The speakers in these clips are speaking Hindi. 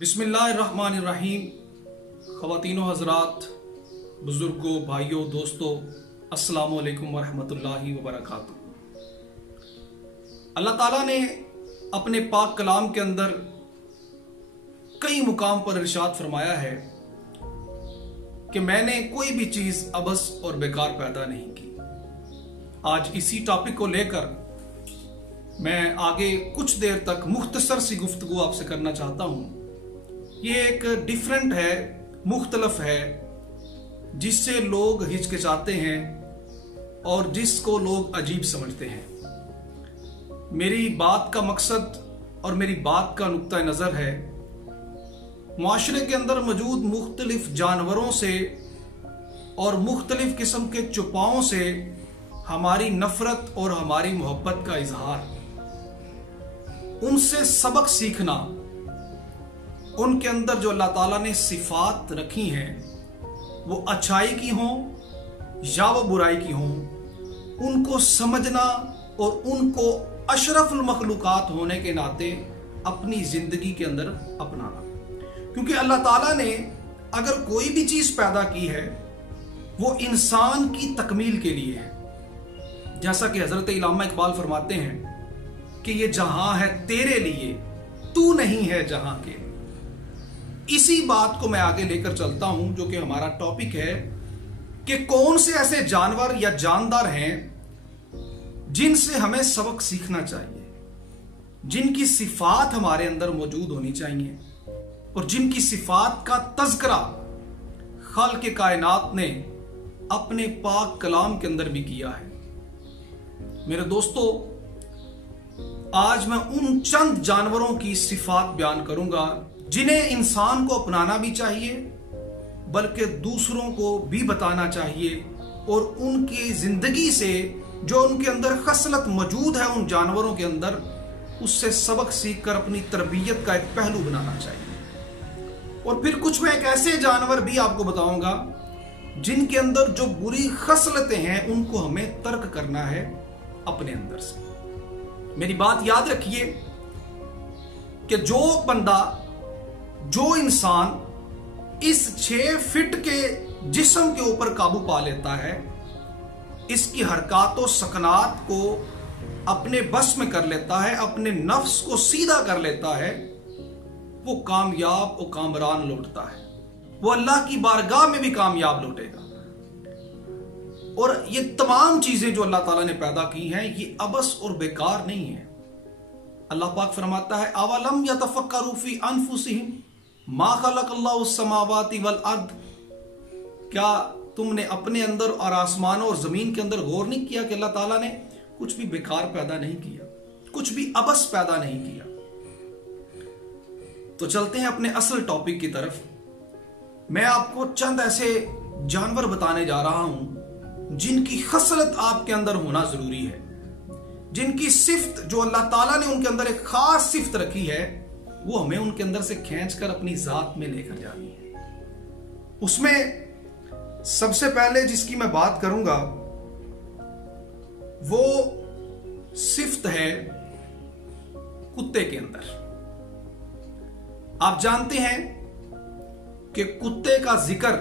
बिस्मिल्लाहिर्रहमानिर्रहीम। ख़वातीनो हज़रात, बुज़ुर्गों, भाइयों, दोस्तों, अस्सलामु अलैकुम वरहमतुल्लाहि वबरकातुहू। अल्लाह ताला ने अपने पाक कलाम के अंदर कई मुकाम पर इरशाद फरमाया है कि मैंने कोई भी चीज़ अबस और बेकार पैदा नहीं की। आज इसी टॉपिक को लेकर मैं आगे कुछ देर तक मुख्तसर सी गुफ्तगू आपसे करना चाहता हूँ। ये एक डिफरेंट है, मुख्तलफ है, जिससे लोग हिचकिचाते हैं और जिसको लोग अजीब समझते हैं। मेरी बात का मकसद और मेरी बात का नुक्ता नज़र है मुआशरे के अंदर मौजूद मुख्तलिफ जानवरों से और मुख्तलिफ किस्म के चुपाओं से हमारी नफरत और हमारी मोहब्बत का इजहार, उनसे सबक सीखना, उनके अंदर जो अल्लाह ताला ने सिफात रखी हैं वो अच्छाई की हों या वो बुराई की हों, उनको समझना और उनको अशरफुल मखलूकात होने के नाते अपनी जिंदगी के अंदर अपनाना। क्योंकि अल्लाह ताला ने अगर कोई भी चीज पैदा की है वो इंसान की तकमील के लिए है। जैसा कि हजरत इल्लामा इकबाल फरमाते हैं कि ये जहां है तेरे लिए, तू नहीं है जहां के। इसी बात को मैं आगे लेकर चलता हूं, जो कि हमारा टॉपिक है कि कौन से ऐसे जानवर या जानदार हैं जिनसे हमें सबक सीखना चाहिए, जिनकी सिफात हमारे अंदर मौजूद होनी चाहिए और जिनकी सिफात का तज़किरा खालिक़ कायनात ने अपने पाक कलाम के अंदर भी किया है। मेरे दोस्तों, आज मैं उन चंद जानवरों की सिफात बयान करूंगा जिन्हें इंसान को अपनाना भी चाहिए, बल्कि दूसरों को भी बताना चाहिए और उनकी जिंदगी से जो उनके अंदर खसलत मौजूद है उन जानवरों के अंदर, उससे सबक सीखकर अपनी तरबियत का एक पहलू बनाना चाहिए। और फिर कुछ मैं एक ऐसे जानवर भी आपको बताऊंगा जिनके अंदर जो बुरी खसलतें हैं उनको हमें तर्क करना है अपने अंदर से। मेरी बात याद रखिए कि जो बंदा, जो इंसान इस 6 फीट के जिस्म के ऊपर काबू पा लेता है, इसकी हरकतों सकनात को अपने बस में कर लेता है, अपने नफ्स को सीधा कर लेता है, वो कामयाब और कामरान लौटता है। वो अल्लाह की बारगाह में भी कामयाब लौटेगा। और ये तमाम चीजें जो अल्लाह ताला ने पैदा की हैं ये अबस और बेकार नहीं है। अल्लाह पाक फरमाता है, अवलम यतफक्करू फी अनफुसिहिम मा खलक़ल्लाहु समावाति वल अर्द। क्या तुमने अपने अंदर और आसमानों और जमीन के अंदर गौर नहीं किया कि अल्लाह ताला ने कुछ भी बेकार पैदा नहीं किया, कुछ भी अबस पैदा नहीं किया। तो चलते हैं अपने असल टॉपिक की तरफ। मैं आपको चंद ऐसे जानवर बताने जा रहा हूं जिनकी खसलत आपके अंदर होना जरूरी है, जिनकी सिफ्त जो अल्लाह ताला ने उनके अंदर एक खास सिफ्त रखी है वो हमें उनके अंदर से खींचकर अपनी जात में लेकर जानी है। उसमें सबसे पहले जिसकी मैं बात करूंगा वो सिफ्त है कुत्ते के अंदर। आप जानते हैं कि कुत्ते का जिक्र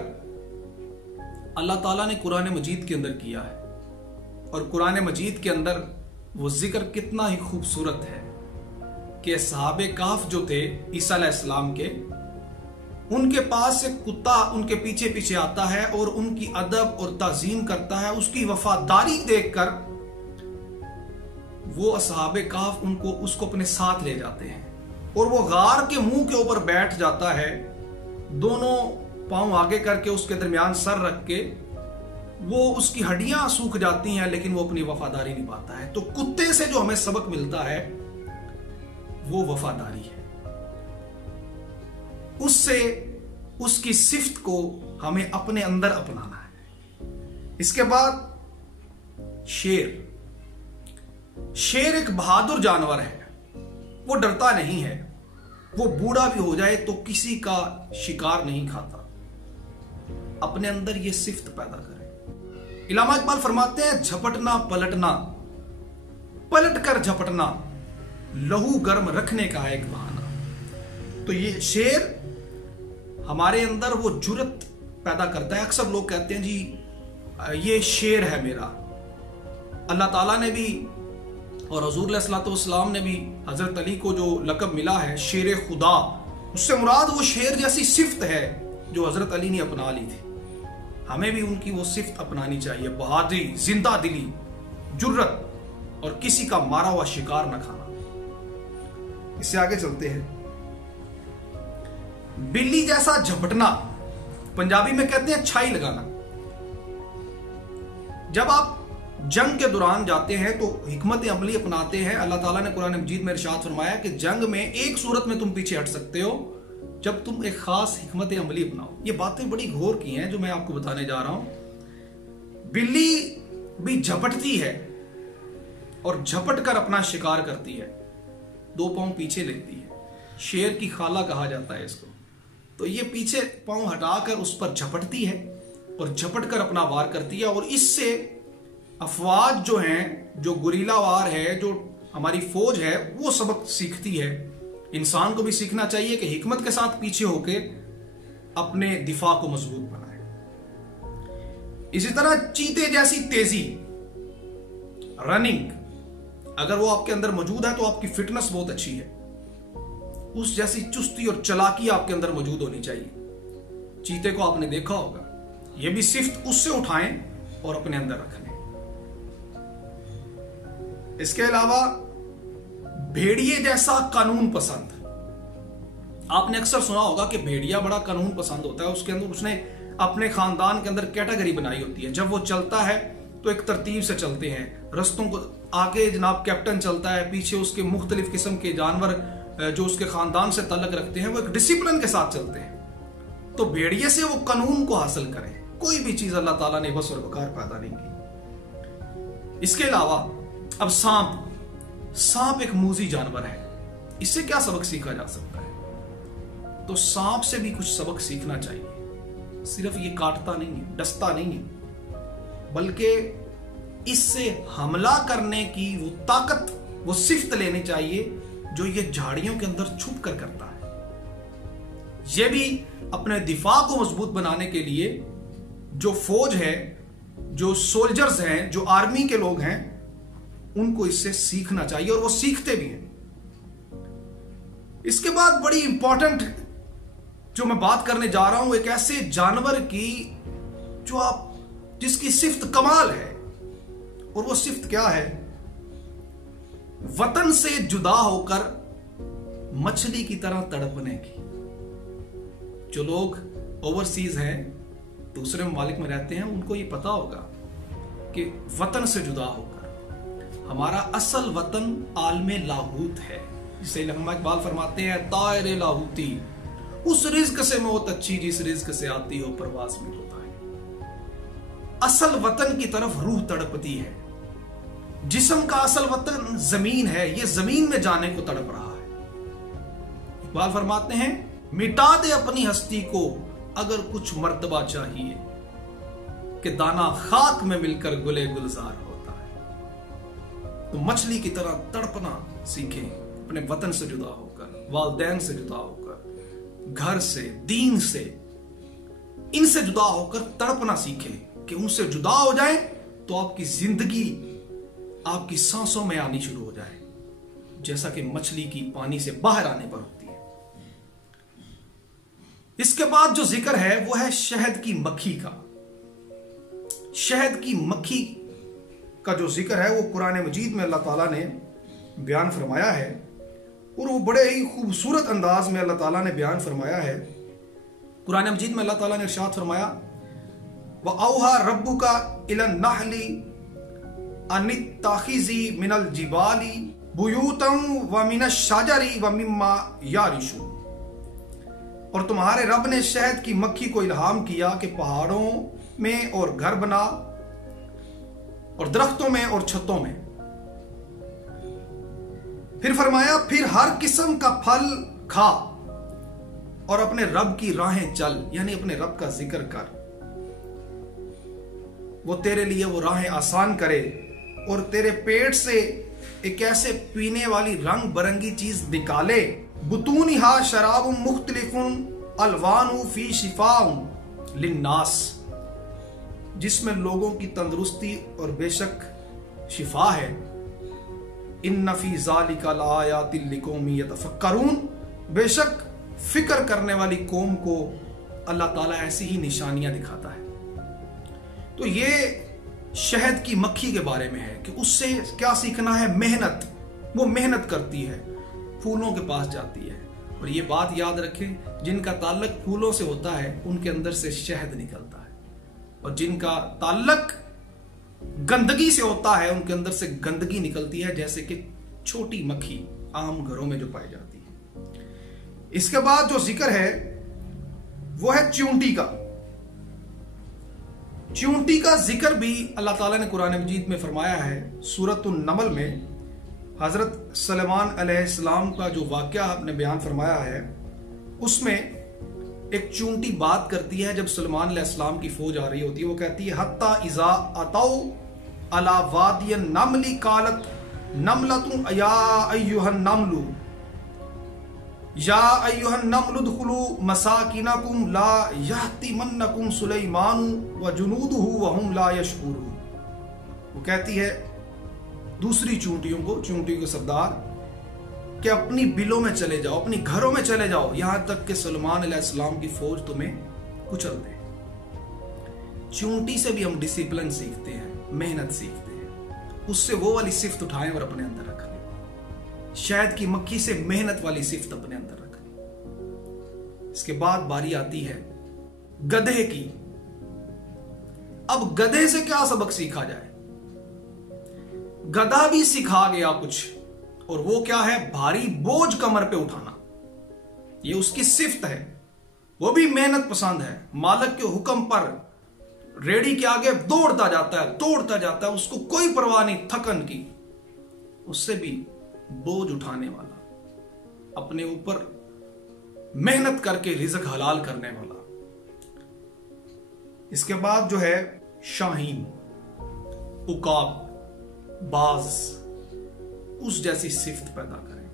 अल्लाह ताला ने कुरान मजीद के अंदर किया है, और कुरान मजीद के अंदर वो जिक्र कितना ही खूबसूरत है कि सहाबे काफ जो थे ईसा अलैहिस्सलाम के, उनके पास एक कुत्ता उनके पीछे पीछे आता है और उनकी अदब और ताजीम करता है। उसकी वफादारी देखकर वो सहाबे काफ उसको अपने साथ ले जाते हैं और वो गार के मुंह के ऊपर बैठ जाता है, दोनों पांव आगे करके उसके दरमियान सर रख के। वो उसकी हड्डियां सूख जाती हैं लेकिन वो अपनी वफादारी निभाता है। तो कुत्ते से जो हमें सबक मिलता है वो वफादारी है। उससे उसकी सिफ्त को हमें अपने अंदर अपनाना है। इसके बाद शेर एक बहादुर जानवर है। वो डरता नहीं है, वो बूढ़ा भी हो जाए तो किसी का शिकार नहीं खाता। अपने अंदर ये सिफ्त पैदा करें। इल्लामा इकबाल फरमाते हैं, झपटना पलटना, पलट कर झपटना, लहू गर्म रखने का एक बहाना। तो ये शेर हमारे अंदर वो जुर्रत पैदा करता है। अक्सर लोग कहते हैं जी ये शेर है मेरा। अल्लाह ताला ने भी और हुजूर अलैहिस्सलाम ने भी हजरत अली को जो लक़ब मिला है शेर खुदा, उससे मुराद वो शेर जैसी सिफ्त है जो हजरत अली ने अपना ली थी। हमें भी उनकी वो सिफ्त अपनानी चाहिए, बहादुरी, जिंदा दिली, जुर्रत और किसी का मारा हुआ शिकार न खाना। इससे आगे चलते हैं। बिल्ली जैसा झपटना, पंजाबी में कहते हैं छाई लगाना। जब आप जंग के दौरान जाते हैं तो हिकमत अमली अपनाते हैं। अल्लाह ताला ने कुरान मजीद में इरशाद फरमाया कि जंग में एक सूरत में तुम पीछे हट सकते हो जब तुम एक खास हिकमत अमली अपनाओ। ये बातें बड़ी गौर की हैं जो मैं आपको बताने जा रहा हूं। बिल्ली भी झपटती है और झपट कर अपना शिकार करती है, 2 पांव पीछे लेती है। शेर की खाला कहा जाता है इसको। तो ये पीछे पांव हटाकर उस पर झपटती है और झपट कर अपना वार करती है। और इससे अफवाज जो हैं, जो गुरीला वार है, जो हमारी फौज है, वो सबक सीखती है। इंसान को भी सीखना चाहिए कि हिकमत के साथ पीछे होके अपने दिफा को मजबूत बनाए। इसी तरह चीते जैसी तेजी, रनिंग, अगर वो आपके अंदर मौजूद है तो आपकी फिटनेस बहुत अच्छी है। उस जैसी चुस्ती और चालाकी आपके अंदर मौजूद होनी चाहिए। चीते को आपने देखा होगा, ये भी सिर्फ उससे उठाएं और अपने अंदर रख लें। इसके अलावा भेड़िए जैसा कानून पसंद। आपने अक्सर सुना होगा कि भेड़िया बड़ा कानून पसंद होता है। उसके अंदर उसने अपने खानदान के अंदर कैटेगरी बनाई होती है। जब वो चलता है तो एक तरतीब से चलते हैं, रस्तों को आगे जनाब कैप्टन चलता है, पीछे उसके मुख्तलिफ किस्म के जानवर जो उसके खानदान से ताल्लुक रखते हैं वो एक डिसिप्लिन के साथ चलते हैं। तो भेड़िए से वो कानून को हासिल करें। कोई भी चीज अल्लाह ताला ने बस और बकार पैदा नहीं की। इसके अलावा अब सांप एक मूजी जानवर है। इससे क्या सबक सीखा जा सकता है? तो सांप से भी कुछ सबक सीखना चाहिए। सिर्फ ये काटता नहीं है, डसता नहीं है, बल्कि इससे हमला करने की वो ताकत, वो सिफ्त लेनी चाहिए जो ये झाड़ियों के अंदर छुप कर करता है। ये भी अपने दिफा को मजबूत बनाने के लिए जो फौज है, जो सोल्जर्स हैं, जो आर्मी के लोग हैं, उनको इससे सीखना चाहिए और वो सीखते भी हैं। इसके बाद बड़ी इंपॉर्टेंट जो मैं बात करने जा रहा हूं, एक ऐसे जानवर की जिसकी सिफ्त कमाल है। और वो सिफ्त क्या है? वतन से जुदा होकर मछली की तरह तड़पने की। जो लोग ओवरसीज हैं, दूसरे ममालिक में रहते हैं, उनको ये पता होगा कि वतन से जुदा होकर, हमारा असल वतन आलमे लाहूत है, जिसे अल्लामा इकबाल फरमाते हैं तायरे लाहूती, उस रिज्क से मौत अच्छी जिस रिज्क से आती हो परवाज में होता है। असल वतन की तरफ रूह तड़पती है। जिस्म का असल वतन जमीन है, ये जमीन में जाने को तड़प रहा है। इकबाल फरमाते हैं मिटा दे अपनी हस्ती को अगर कुछ मर्तबा चाहिए कि दाना खाक में मिलकर गुले गुलजार होता है। तो मछली की तरह तड़पना सीखें, अपने वतन से जुदा होकर, वालिदैन से जुदा होकर, घर से, दीन से, इनसे जुदा होकर तड़पना सीखें कि उनसे जुदा हो जाए तो आपकी जिंदगी आपकी सांसों में आनी शुरू हो जाए, जैसा कि मछली की पानी से बाहर आने पर होती है। इसके बाद जो जिक्र है वो है शहद की मक्खी का। शहद की मक्खी का जो जिक्र है वो कुरान मजीद में अल्लाह ताला ने बयान फरमाया है, और वो बड़े ही खूबसूरत अंदाज में अल्लाह ताला ने बयान फरमाया है। कुरान मजीद में अल्लाह ताला ने इरशाद फरमाया व औहा रब्बुका इलन नहली अनित्ताखिजी मिनल जिबाली बुयूतम व मिनश शाजरी व मिम्मा यारिशू। और तुम्हारे रब ने शहद की मक्खी को इल्हाम किया कि पहाड़ों में और घर बना, और दरख्तों में और छतों में। फिर फरमाया फिर हर किस्म का फल खा और अपने रब की राहें चल, यानी अपने रब का जिक्र कर, वो तेरे लिए वो राहें आसान करे और तेरे पेट से एक ऐसे पीने वाली रंग बरंगी चीज निकाले बुतूनिहा शराबुम मुख्तलिफुन अलवानु फी शिफाउन लिन्नास, जिसमें लोगों की तंदुरुस्ती और बेशक शिफा है। इन्ना फी ज़ालिका लआयातिन लिकौमिन यतफक्करून, बेशक फिक्र करने वाली कौम को अल्लाह ताला ऐसी ही निशानियां दिखाता है। तो ये शहद की मक्खी के बारे में है कि उससे क्या सीखना है, मेहनत। वो मेहनत करती है, फूलों के पास जाती है, और ये बात याद रखें, जिनका ताल्लुक फूलों से होता है उनके अंदर से शहद निकलता है, और जिनका ताल्लुक गंदगी से होता है उनके अंदर से गंदगी निकलती है, जैसे कि छोटी मक्खी आम घरों में जो पाई जाती है। इसके बाद जो जिक्र है वो है चींटी का। चींटी का जिक्र भी अल्लाह ताला ने कुरान मजीद में फरमाया है। सूरतुन नमल में हजरत सुलेमान अलैहिस्सलाम का जो वाक़या आपने बयान फरमाया है, उसमें एक चींटी बात करती है। जब सुलेमान अलैहिस्सलाम की फौज आ रही होती है, वो कहती है हत्ता इज़ा अताउ अला वादियन नमली कालत नमलतु या अय्युहन नमलू या अय्युहन नमलु दुखुलू मसाकिनकुम ला यहतिमन्नकुम सुलैमान व जुनूदुहु व हुम ला यशऊरून। वो कहती है दूसरी चींटियों को, चींटियों के सरदार, कि अपनी बिलों में चले जाओ, अपनी घरों में चले जाओ, यहां तक कि सुलेमान अलैहिस्सलाम की फौज तुम्हें कुचल दे। चींटी से भी हम डिसिप्लिन सीखते हैं, मेहनत सीखते हैं, उससे वो वाली सिफ्त उठाएं और अपने अंदर रख लें। शहद की मक्खी से मेहनत वाली सिफ्त अपने अंदर रख लें। इसके बाद बारी आती है गधे की। अब गधे से क्या सबक सीखा जाए? गधा भी सिखा गया कुछ, और वो क्या है, भारी बोझ कमर पे उठाना। ये उसकी सिफ्त है। वो भी मेहनत पसंद है, मालिक के हुक्म पर रेडी के आगे दौड़ता जाता है, तोड़ता जाता है, उसको कोई परवाह नहीं थकन की। उससे भी बोझ उठाने वाला, अपने ऊपर मेहनत करके रिज़्क हलाल करने वाला। इसके बाद जो है शाहीन, उकाब, बाज, उस जैसी सिफ्त पैदा करें।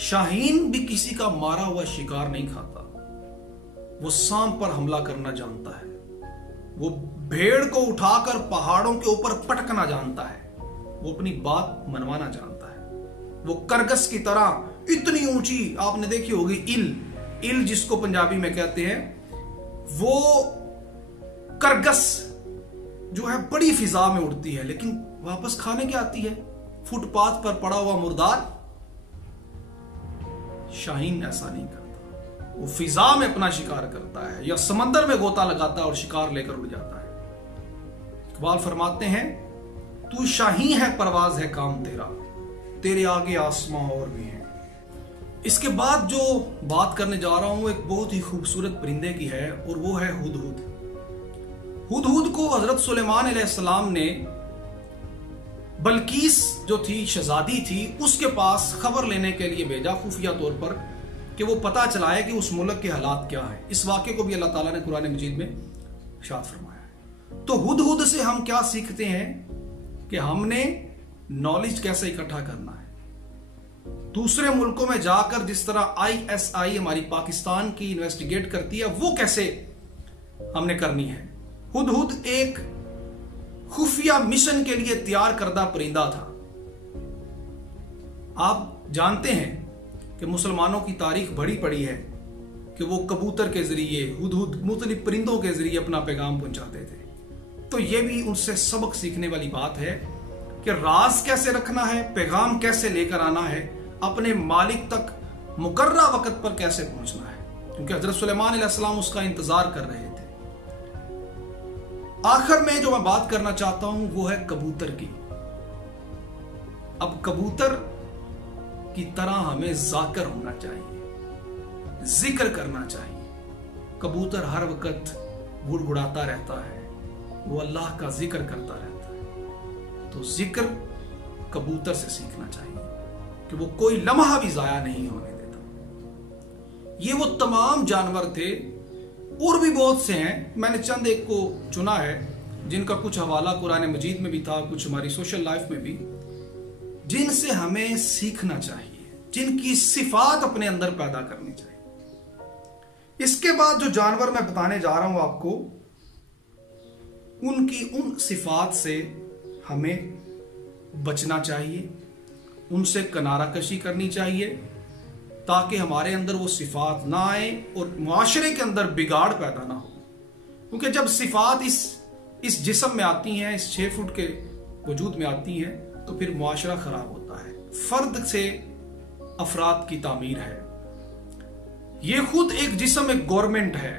शाहीन भी किसी का मारा हुआ शिकार नहीं खाता। वो सांप पर हमला करना जानता है, वो भेड़ को उठाकर पहाड़ों के ऊपर पटकना जानता है, वो अपनी बात मनवाना जानता है। वो करगस की तरह इतनी ऊंची, आपने देखी होगी इल जिसको पंजाबी में कहते हैं, वो करगस जो है बड़ी फिजा में उड़ती है, लेकिन वापस खाने क्या आती है, फुटपाथ पर पड़ा हुआ मुर्दार। शाहीन ऐसा नहीं करता, वो फिजा में अपना शिकार करता है, या समंदर में गोता लगाता है और शिकार लेकर उड़ जाता है। इकबाल फरमाते हैं, तू शाही है, परवाज है काम तेरा, तेरे आगे आसमां और भी हैं। इसके बाद जो बात करने जा रहा हूं एक बहुत ही खूबसूरत परिंदे की है, और वो है हुदहुद। हुदहुद को हजरत सुलेमान अलैहिस्सलाम ने बल्कीस जो थी, शहजादी थी, उसके पास खबर लेने के लिए भेजा खुफिया तौर पर, कि वो पता चलाए कि उस मुल्क के हालात क्या है। इस वाक़े को भी अल्लाह ताला ने कुरान मजीद में इरशाद फरमाया है। तो हुदहुद से हम क्या सीखते हैं कि हमने नॉलेज कैसे इकट्ठा करना है। दूसरे मुल्कों में जाकर जिस तरह ISI हमारी पाकिस्तान की इन्वेस्टिगेट करती है, वो कैसे हमने करनी है। हुदहुद एक खुफिया मिशन के लिए तैयार करदा परिंदा था। आप जानते हैं कि मुसलमानों की तारीख बड़ी पड़ी है कि वो कबूतर के जरिए, हुदहुद मुख्तलिफ परिंदों के जरिए अपना पैगाम पहुंचाते थे। तो ये भी उनसे सबक सीखने वाली बात है कि राज कैसे रखना है, पैगाम कैसे लेकर आना है, अपने मालिक तक मुकर्रा वक्त पर कैसे पहुंचना है, क्योंकि हजरत सुलेमान अलैहिस्सलाम उसका इंतजार कर रहे थे। आखिर में जो मैं बात करना चाहता हूं वो है कबूतर की। अब कबूतर की तरह हमें जाकिर होना चाहिए, जिक्र करना चाहिए। कबूतर हर वक्त गुड़गुड़ाता रहता है, वो अल्लाह का जिक्र करता रहता है। तो जिक्र कबूतर से सीखना चाहिए कि वो कोई लम्हा भी जाया नहीं होने देता। ये वो तमाम जानवर थे, और भी बहुत से हैं, मैंने चंद एक को चुना है जिनका कुछ हवाला कुरान मजीद में भी था, कुछ हमारी सोशल लाइफ में भी, जिनसे हमें सीखना चाहिए। जिनकी सिफात अपने अंदर पैदा करनी चाहिए। इसके बाद जो जानवर मैं बताने जा रहा हूं आपको, उनकी उन सिफात से हमें बचना चाहिए, उनसे किनारा कशी करनी चाहिए, ताकि हमारे अंदर वो सिफात ना आए और मुआशरे के अंदर बिगाड़ पैदा ना हो। क्योंकि जब सिफात इस जिस्म में आती हैं, इस 6 फुट के वजूद में आती हैं, तो फिर मुआशरा खराब होता है। फर्द से अफराद की तामीर है। ये खुद एक जिस्म, एक गवर्नमेंट है,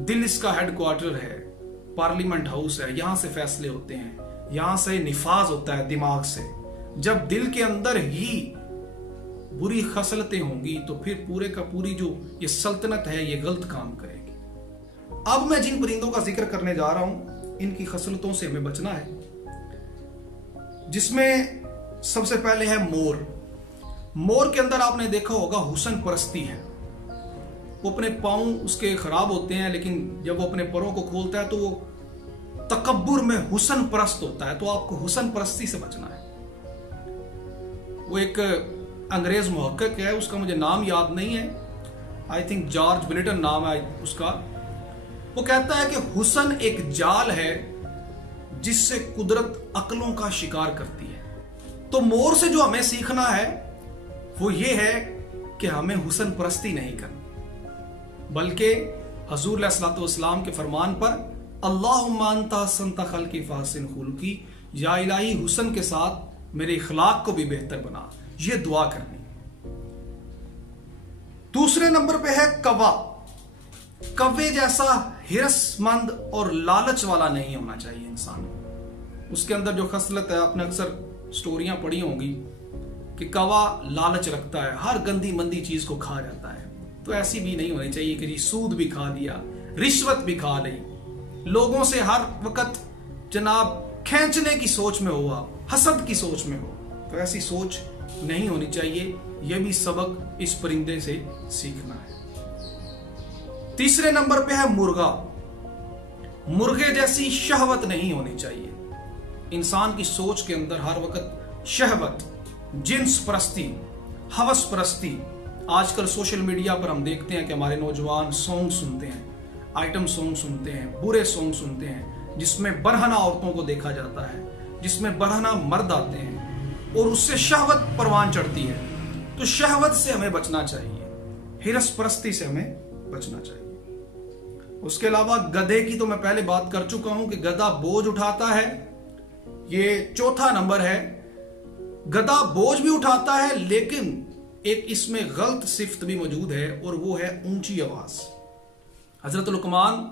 दिल इसका हेडक्वार्टर है, पार्लियामेंट हाउस है, यहां से फैसले होते हैं, यहां से निफाज होता है दिमाग से। जब दिल के अंदर ही बुरी खसलतें होंगी तो फिर पूरे का पूरी जो ये सल्तनत है ये गलत काम करेगी। अब मैं जिन परिंदों का जिक्र करने जा रहा हूं, इनकी खसलतों से हमें बचना है, जिसमें सबसे पहले है मोर। मोर के अंदर आपने देखा होगा हुस्न परस्ती है। वो अपने पांव उसके खराब होते हैं, लेकिन जब वो अपने पैरों को खोलता है तो वो तकब्बुर में हुस्न परस्त होता है। तो आपको हुस्न परस्ती से बचना है। वो एक अंग्रेज मुहक्किक है, उसका मुझे नाम याद नहीं है, आई थिंक जॉर्ज बिलिटन नाम है उसका। वो कहता है कि हुस्न एक जाल है जिससे कुदरत अक्लों का शिकार करती है। तो मोर से जो हमें सीखना है वो ये है कि हमें हुस्न परस्ती नहीं करनी, बल्कि हजूर अलैहिस्सलातु वस्सलाम के फरमान पर अल्लाहुम्मा अंता अहसनत खल्की फहसिन खुल्की, या इलाही हुस्न के साथ मेरे इखलाक को भी बेहतर बना, ये दुआ करनी। दूसरे नंबर पे है कौवा। कौवे जैसा हिरसमंद और लालच वाला नहीं होना चाहिए इंसान। उसके अंदर जो खसलत है, आपने अक्सर स्टोरियां पढ़ी होंगी कि कौवा लालच रखता है, हर गंदी मंदी चीज को खा जाता है। तो ऐसी भी नहीं होनी चाहिए कि जी सूद भी खा लिया, रिश्वत भी खा ली, लोगों से हर वक्त जनाब खींचने की सोच में हो, हसद की सोच में हो। तो ऐसी सोच नहीं होनी चाहिए। यह भी सबक इस परिंदे से सीखना है। तीसरे नंबर पे है मुर्गा। मुर्गे जैसी शहवत नहीं होनी चाहिए। इंसान की सोच के अंदर हर वक्त शहवत, जिन्स परस्ती, हवस परस्ती। आजकल सोशल मीडिया पर हम देखते हैं कि हमारे नौजवान सॉन्ग सुनते हैं, आइटम सॉन्ग सुनते हैं, बुरे सॉन्ग सुनते हैं, जिसमें बरहना औरतों को देखा जाता है, जिसमें बरहना मर्द आते हैं और उससे शहवत परवान चढ़ती है। तो शहवत से हमें बचना चाहिए, हिरस परस्ती से हमें बचना चाहिए। उसके अलावा गधे की तो मैं पहले बात कर चुका हूं कि गधा बोझ उठाता है, ये चौथा नंबर है। गधा बोझ भी उठाता है, लेकिन एक इसमें गलत सिफ्त भी मौजूद है और वो है ऊंची आवाज। हजरत लुकमान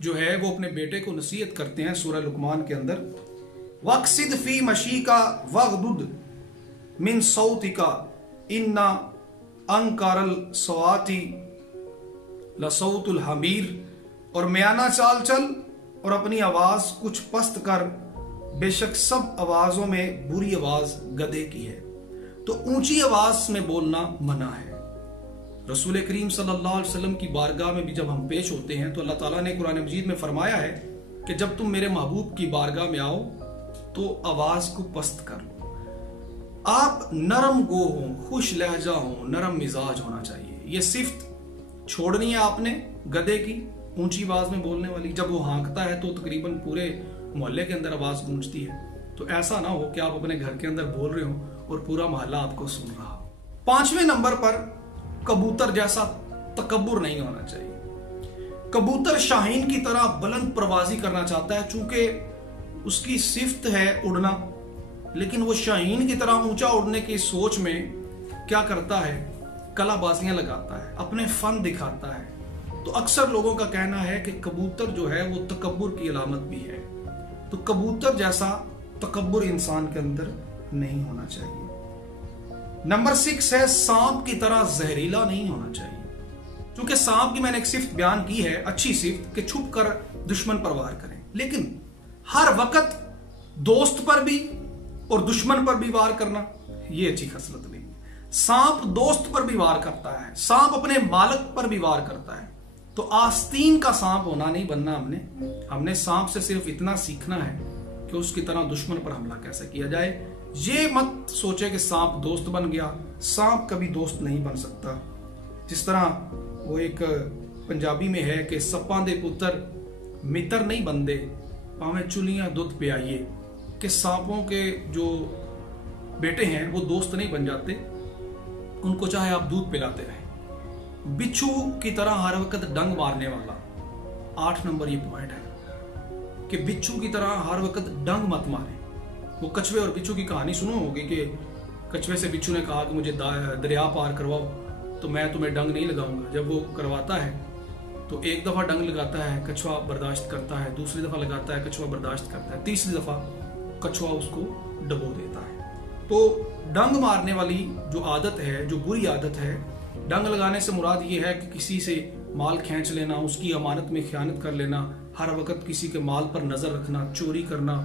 जो है वो अपने बेटे को नसीहत करते हैं सूरह लुकमान के अंदर, वक्सिद फी मशीका वगदुद मिन सौतिका इन्ना अंकारल सवाती लसौतुल हमीर, और म्याना चाल चल और अपनी आवाज कुछ पस्त कर, बेशक सब आवाजों में बुरी आवाज गधे की है। तो ऊंची आवाज में बोलना मना है। रसूल करीम सल्लल्लाहु अलैहि वसल्लम की बारगाह में भी जब हम पेश होते हैं तो अल्लाह ताला ने कुरान मजीद में फरमाया है कि जब तुम मेरे महबूब की बारगाह में आओ तो आवाज को पस्त कर लो। आप नरम गो हो, खुश लहजा हो, नरम मिजाज होना चाहिए। ये सिफ्त छोड़नी है आपने गधे की, ऊंची आवाज में बोलने वाली। जब वो हाँकता है तो तकरीबन पूरे मोहल्ले के अंदर आवाज गूंजती है। तो ऐसा ना हो कि आप अपने घर के अंदर बोल रहे हो और पूरा मोहल्ला आपको सुन रहा हो। पांचवें नंबर पर कबूतर जैसा तकब्बुर नहीं होना चाहिए। कबूतर शाहीन की तरह बुलंद परवाजी करना चाहता है, चूंकि उसकी सिफ्त है उड़ना, लेकिन वो शाहीन की तरह ऊंचा उड़ने की सोच में क्या करता है, कलाबाजियां लगाता है, अपने फन दिखाता है। तो अक्सर लोगों का कहना है कि कबूतर जो है वो तकब्बुर की अलामत भी है। तो कबूतर जैसा तकब्बुर इंसान के अंदर नहीं होना चाहिए। नंबर 6 है सांप की तरह जहरीला नहीं होना चाहिए। क्योंकि सांप की मैंने एक सिफ्त बयान की है, अच्छी सिफ्त, कि छुप कर दुश्मन पर वार करें, लेकिन हर वक्त दोस्त पर भी और दुश्मन पर भी वार करना ये अच्छी खसलत नहीं। सांप दोस्त पर भी वार करता है, सांप अपने मालिक पर भी वार करता है। तो आस्तीन का सांप होना नहीं बनना हमने सांप से सिर्फ इतना सीखना है कि उसकी तरह दुश्मन पर हमला कैसे किया जाए। ये मत सोचे कि सांप दोस्त बन गया, सांप कभी दोस्त नहीं बन सकता। जिस तरह वो एक पंजाबी में है कि सप्पां दे पुत्र मित्र नहीं बनते, भावें चुलियां दुध पियाइए, कि सांपों के जो बेटे हैं वो दोस्त नहीं बन जाते, उनको चाहे आप दूध पिलाते रहे। बिच्छू की तरह हर वक्त डंग मारने वाला, 8 नंबर ये पॉइंट है कि बिच्छू की तरह हर वक्त डंग मत मारे। वो कछुए और बिच्छू की कहानी सुनो होगी कि कछुए से बिच्छू ने कहा कि मुझे दरिया पार करवाओ तो मैं तुम्हें डंग नहीं लगाऊंगा। जब वो करवाता है तो एक दफा डंग लगाता है, कछुआ बर्दाश्त करता है, दूसरी दफा लगाता है, कछुआ बर्दाश्त करता है, तीसरी दफा कछुआ उसको डबो देता है। तो डंग मारने वाली जो आदत है, जो बुरी आदत है, डंग लगाने से मुराद ये है कि किसी से माल खींच लेना, उसकी अमानत में खयानत कर लेना, हर वक्त किसी के माल पर नजर रखना, चोरी करना,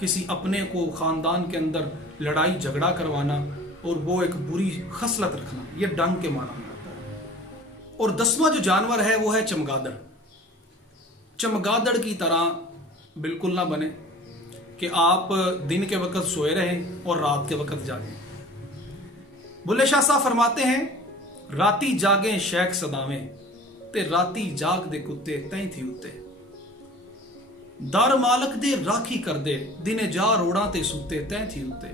किसी अपने को खानदान के अंदर लड़ाई झगड़ा करवाना और वो एक बुरी खसलत रखना, ये डंग के माना में आता है। और 10वां जो जानवर है वो है चमगादड़। चमगादड़ की तरह बिल्कुल ना बने कि आप दिन के वक्त सोए रहें और रात के वक्त जागें। बुल्ले शाह साहब फरमाते हैं, राती जागे शेख सदावें ते राती जाग दे कुत्ते तैं थी उत्ते, दर मालक दे राखी कर दे दिने जा रोड़ा ते सुते तैं थी उत्ते,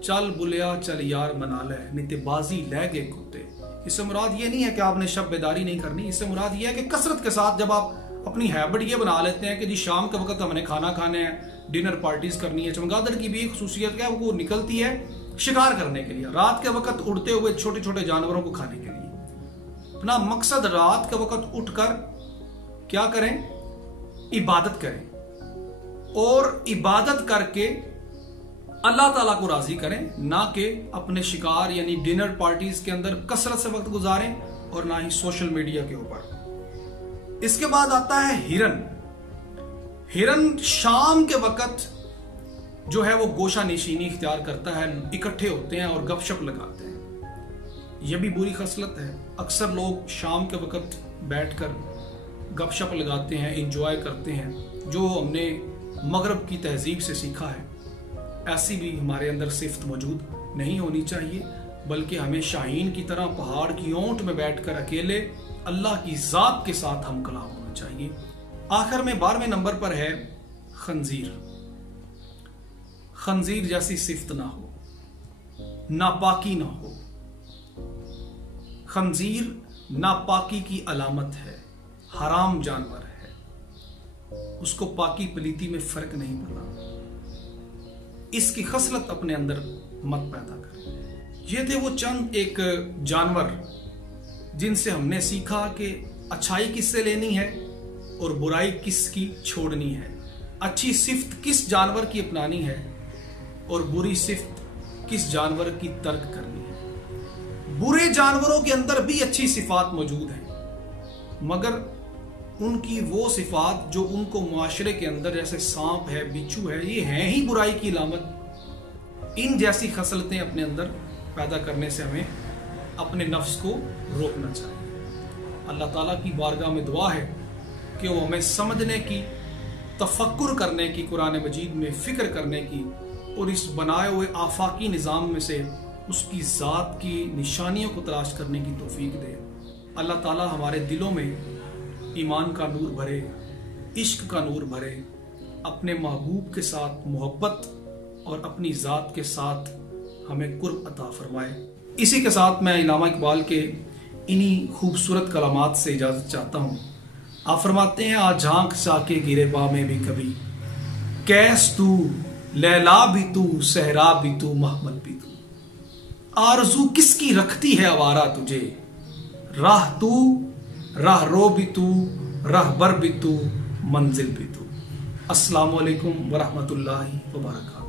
चल बुलिया चल यार मना ले निते बाजी ले गए कुत्ते। इससे मुराद ये नहीं है कि आपने शब बेदारी नहीं करनी, इससे मुराद ये है कि कसरत के साथ जब आप अपनी हैबिट ये बना लेते हैं कि जी शाम के वक्त हमने खाना खाने हैं, डिनर पार्टीज करनी है। चमगादड़ की भी एक खुसूसियत है, वो निकलती है शिकार करने के लिए, रात के वक्त उड़ते हुए छोटे छोटे जानवरों को खाने के लिए। अपना मकसद रात के वक्त उठकर क्या करें, इबादत करें और इबादत करके अल्लाह ताला को राजी करें, ना कि अपने शिकार यानी डिनर पार्टीज के अंदर कसरत से वक्त गुजारें और ना ही सोशल मीडिया के ऊपर। इसके बाद आता है हिरन। हिरन शाम के वक्त जो है वो गोशा निशीनी इख्तियार करता है, इकट्ठे होते हैं और गपशप लगाते हैं। यह भी बुरी खसलत है। अक्सर लोग शाम के वक्त बैठकर गपशप लगाते हैं, इंजॉय करते हैं, जो हमने मगरब की तहजीब से सीखा है। ऐसी भी हमारे अंदर सिफ्त मौजूद नहीं होनी चाहिए, बल्कि हमें शाहीन की तरह पहाड़ की ओंट में बैठकर अकेले अल्लाह की जात के साथ हम कलाम होना चाहिए। आखिर में 12वें नंबर पर है खंजीर। खंजीर जैसी सिफ्त ना हो, नापाकी ना हो। खंजीर नापाकी की अलामत है, हराम जानवर है, उसको पाकी पलीती में फर्क नहीं पड़ा। इसकी खसलत अपने अंदर मत पैदा करें। ये थे वो चंद एक जानवर जिनसे हमने सीखा कि अच्छाई किससे लेनी है और बुराई किसकी छोड़नी है, अच्छी सिफ्त किस जानवर की अपनानी है और बुरी सिफ्त किस जानवर की तर्क करनी है। बुरे जानवरों के अंदर भी अच्छी सिफात मौजूद हैं, मगर उनकी वो सिफात जो उनको मुआशरे के अंदर, जैसे सांप है, बिच्छू है, ये हैं ही बुराई की अलामत। इन जैसी खसलतें अपने अंदर पैदा करने से हमें अपने नफ्स को रोकना चाहिए। अल्लाह ताला की बारगाह में दुआ है कि वो हमें समझने की, तफक्कुर करने की, कुरान मजीद में फिक्र करने की और इस बनाए हुए आफाकी निज़ाम में से उसकी ज़ात की निशानियों को तलाश करने की तौफीक दे। अल्लाह ताला हमारे दिलों में ईमान का नूर भरे, इश्क का नूर भरे, अपने महबूब के साथ मोहब्बत और अपनी ज़ात के साथ हमें कुर्ब अता फरमाए। इसी के साथ मैं इल्लामा इकबाल के इन्हीं खूबसूरत कलामात से इजाज़त चाहता हूँ। आप फरमाते हैं, आज झांक साके गिरेबा में भी कभी, कैस तू लैला भी तू, सहरा भी तू, महमल भी तू, आरज़ू किसकी रखती है आवारा तुझे, राह तू, राह रो भी तू, राहबर भी तू, मंजिल भी तू। अस्सलामु अलैकुम वरहमतुल्लाहि वबरकातुहू।